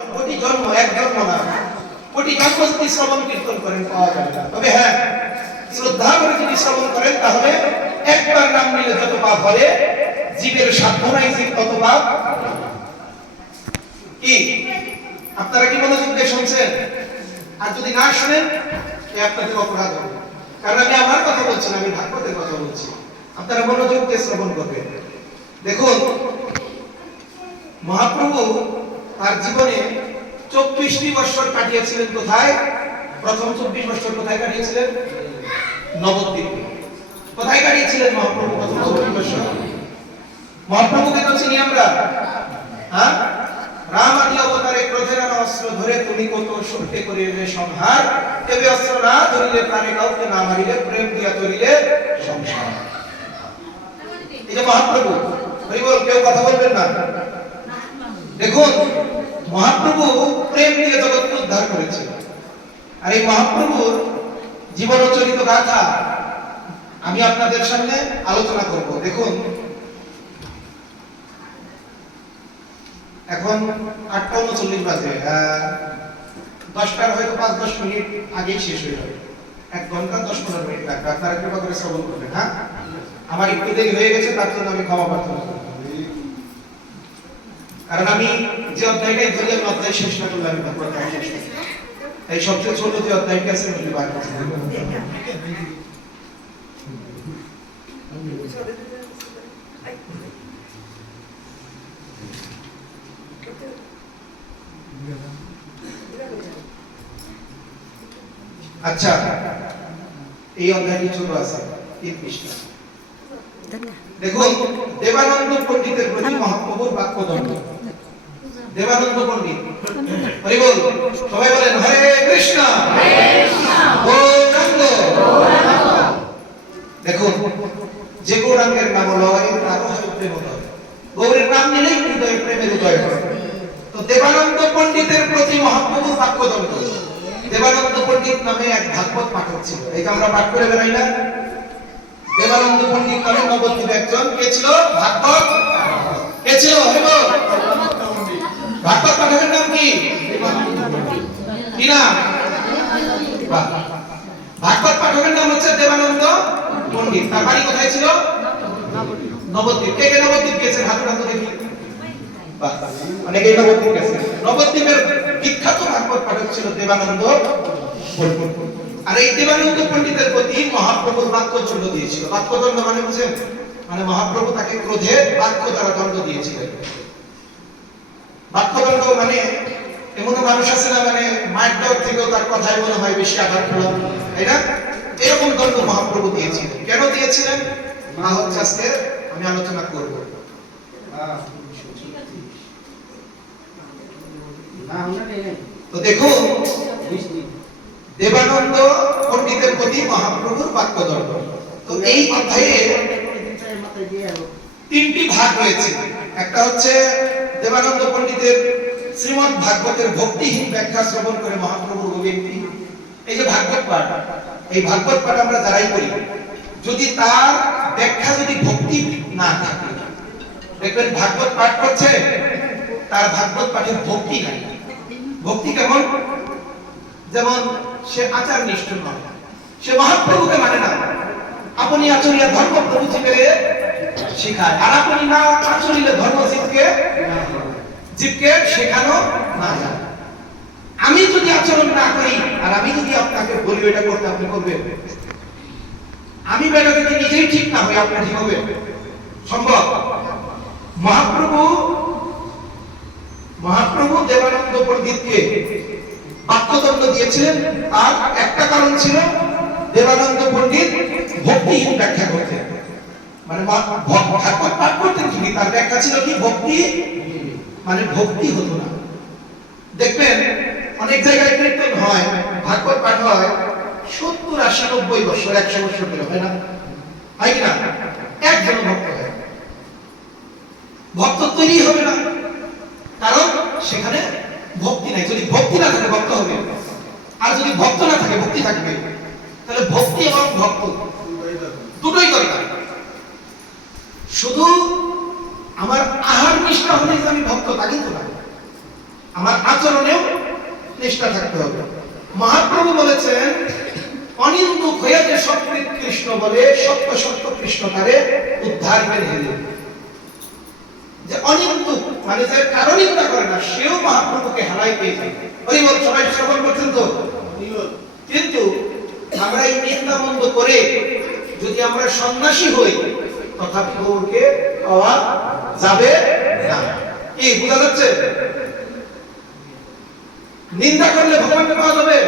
কোটি জন্ম এক জন্ম না, কোটি জন্ম যদি শ্রবণ কীর্তন করেন পাওয়া যাবে না। তবে হ্যাঁ, শ্রদ্ধা করে যদি শ্রবণ করেন তাহলে একবার নাম নিলে যত পাপ হবে, জীবের সাধ্য নাই জীব তত পাপ। কি আপনারা কি মনোযোগ দিয়ে শুনছেন? আর যদি না শুনেন আপনাদের অপরাধ হবে, কারণ আমি আমার কথা বলছি না, আমি ভাগবতের কথা বলছি। আপনারা মনোযোগ দিয়ে শ্রবণ করবেন। দেখুন, মহাপ্রভু তার জীবনে 24টি বছর কাটিয়েছিলেন কোথায়? প্রথম 24 বছর কোথায় কাটিয়েছিলেন? নবদ্বীপে। কোথায় কাটিয়েছিলেন মহাপ্রভু প্রথম 24 বছর? মহাপ্রভুকে তো চিনি আমরা, হ্যাঁ? রাম আদি অবতারে ক্রোধের অস্ত্র ধরে তুমি কত শক্তি করিলে সংহার, তবে অস্ত্র না ধরিলে প্রাণে কাউকে না মারিলে প্রেম দিয়া ধরিলে সংসার। এই যে মহাপ্রভু, হরিবল, কেউ কথা বলবেন না। দেখুন, মহাপ্রভু প্রেম দিয়ে জগৎকে উদ্ধার করেছে। আর এই মহাপ্রভুর জীবনচরিত গাথা আমি আপনাদের সামনে আলোচনা করব। দেখুন, এখন 8:39 বাজে, 10টার হয়তো 5-10 মিনিট আগেই শেষ হয়ে যাবে। 1 ঘন্টা 10-15 মিনিট লাগবে। আপনারা কৃপা করে শ্রবণ করবেন। হ্যাঁ, আমার একটু দেরি হয়ে গেছে, তার জন্য আমি ক্ষমা প্রার্থনা করি। কারণ আমি যে অধ্যায়টাই ধরি, আমি অধ্যায় শেষ না করলে আমি ভাগবত শেষ করি। এই সবচেয়ে ছোট যে অধ্যায়টা আছে আমি বার করছি। আচ্ছা, এই অধ্যায়টি ছোট আছে, 3 পৃষ্ঠা। দেখুন, দেবানন্দ পণ্ডিতের প্রতি মহাপ্রভুর বাক্যদণ্ড। দেবানন্দ পণ্ডিত, হরি বল, সবাই বলেন হরে কৃষ্ণ, হরে কৃষ্ণ, গৌরাঙ্গ। দেখুন, যে গৌরাঙ্গের নাম লয় তার হয় প্রেমোদয়। গৌরের নাম নিলেই হৃদয়ে প্রেমের উদয় হয়। তো দেবানন্দ পণ্ডিতের প্রতি মহাপ্রভুর বাক্যদণ্ড। দেবানন্দ পণ্ডিত নামে এক ভাগবত পাঠক ছিল, এই যে আমরা পাঠ করে বেড়াই না। দেবানন্দ পণ্ডিত নামে নবদ্বীপে একজন কে ছিল? ভাগবত। কে ছিল? ভাগবত পাঠকের নাম কি? কি নাম? ভাগবত পাঠকের নাম হচ্ছে দেবানন্দ পণ্ডিত। তার বাড়ি কোথায় ছিল? নবদ্বীপ। কে কে নবদ্বীপ গেছে? হাত উঠান দেখি। অনেকেই নবদ্বীপ গেছে। নবদ্বীপের বিখ্যাত ভাগবত পাঠক ছিল দেবানন্দ পণ্ডিত। আর এই দেবানন্দ পণ্ডিতের প্রতি মহাপ্রভুর বাক্যদণ্ড দিয়েছিল। বাক্যদণ্ড মানে বুঝেন? মানে মহাপ্রভু তাকে ক্রোধে বাক্য দ্বারা দণ্ড দিয়েছিলেন। বাক্যদণ্ড মানে এমন মানুষ আছে না, মানে মায়ের দেওয়ার থেকেও তার কথায় মনে হয় বেশি আঘাত পেলাম, তাই না? এরকম দণ্ড মহাপ্রভু দিয়েছিলেন। কেন দিয়েছিলেন না হচ্ছে আজকে আমি আলোচনা করব। তো দেখুন, দেবানন্দ পণ্ডিতের প্রতি মহাপ্রভুর বাক্যদণ্ড। তো এই অধ্যায়ে 3টি ভাগ রয়েছে। একটা হচ্ছে দেবানন্দ পণ্ডিতের শ্রীমদ্ ভাগবতের ভক্তিহীন ব্যাখ্যা শ্রবণ করে মহাপ্রভুর অভিব্যক্তি। এই যে ভাগবত পাঠ, এই ভাগবত পাঠ আমরা যারাই করি, যদি তার ব্যাখ্যা যদি ভক্তি না থাকে, দেখবেন ভাগবত পাঠ করছে, তার ভাগবত পাঠের ভক্তি নাই। ভক্তি কেমন? যেমন সে আচার নিষ্ঠ নয়, সে মহাপ্রভুকে মানে না। আপনি আচরিয়া ধর্ম প্রভু জীবের শেখায়, আর আপনি না আচরিলে ধর্ম জীবকে শেখানো না যায়। আমি যদি আচরণ না করি আর আমি যদি আপনাকে বলি এটা করতে, আপনি করবেন? আমি বেটা যদি নিজেই ঠিক না হই, আপনি ঠিক হবে? সম্ভব? মহাপ্রভু দেবানন্দ পণ্ডিতকে বাক্যদণ্ড দিয়েছিলেন। আর একটা কারণ ছিল, দেবানন্দ পণ্ডিত ভক্তিহীন ব্যাখ্যা করতেন। মানে ভাগবত পাঠ করতেন ঠিকই, তার ব্যাখ্যা ছিল কি? ভক্তি, মানে ভক্তি হতো না। দেখবেন অনেক জায়গায় কীর্তন হয়, ভাগবত পাঠ হয়, 70, 80, 90 বছর, 100 বছর ধরে হয় না? হয় কিনা? একজন ভক্ত হয়, ভক্ত তৈরি হবে না, কারণ সেখানে ভক্তি নাই। যদি ভক্তি না থাকে ভক্ত হবে, আর যদি ভক্ত না থাকে ভক্তি থাকবে। তাহলে ভক্তি এবং ভক্ত দুটোই দরকার। শুধু আমার আহার নিষ্ঠা হলে আমি ভক্ত তা কিন্তু না। আমার আচরণেও নিষ্ঠা থাকতে হবে। মহাপ্রভু বলেছেন, অনিন্দুক হইয়া যে সপ্রীত কৃষ্ণ বলে, সত্য সত্য কৃষ্ণ তারে উদ্ধার করে হেলে। যে অনিন্দুক মানে যে কারো নিন্দা করে না, সেও মহাপ্রভুকে হারাই পেয়ে যায়। ওই বল, সবাই শ্রবণ করছেন তো? কিন্তু আমরা এই নিন্দা মন্দ করে যদি আমরা সন্ন্যাসী হই, তথাপি গৌরকে পাওয়া যাবে না। কি বোঝা যাচ্ছে? নিন্দা করলে ভগবানকে পাওয়া যাবে?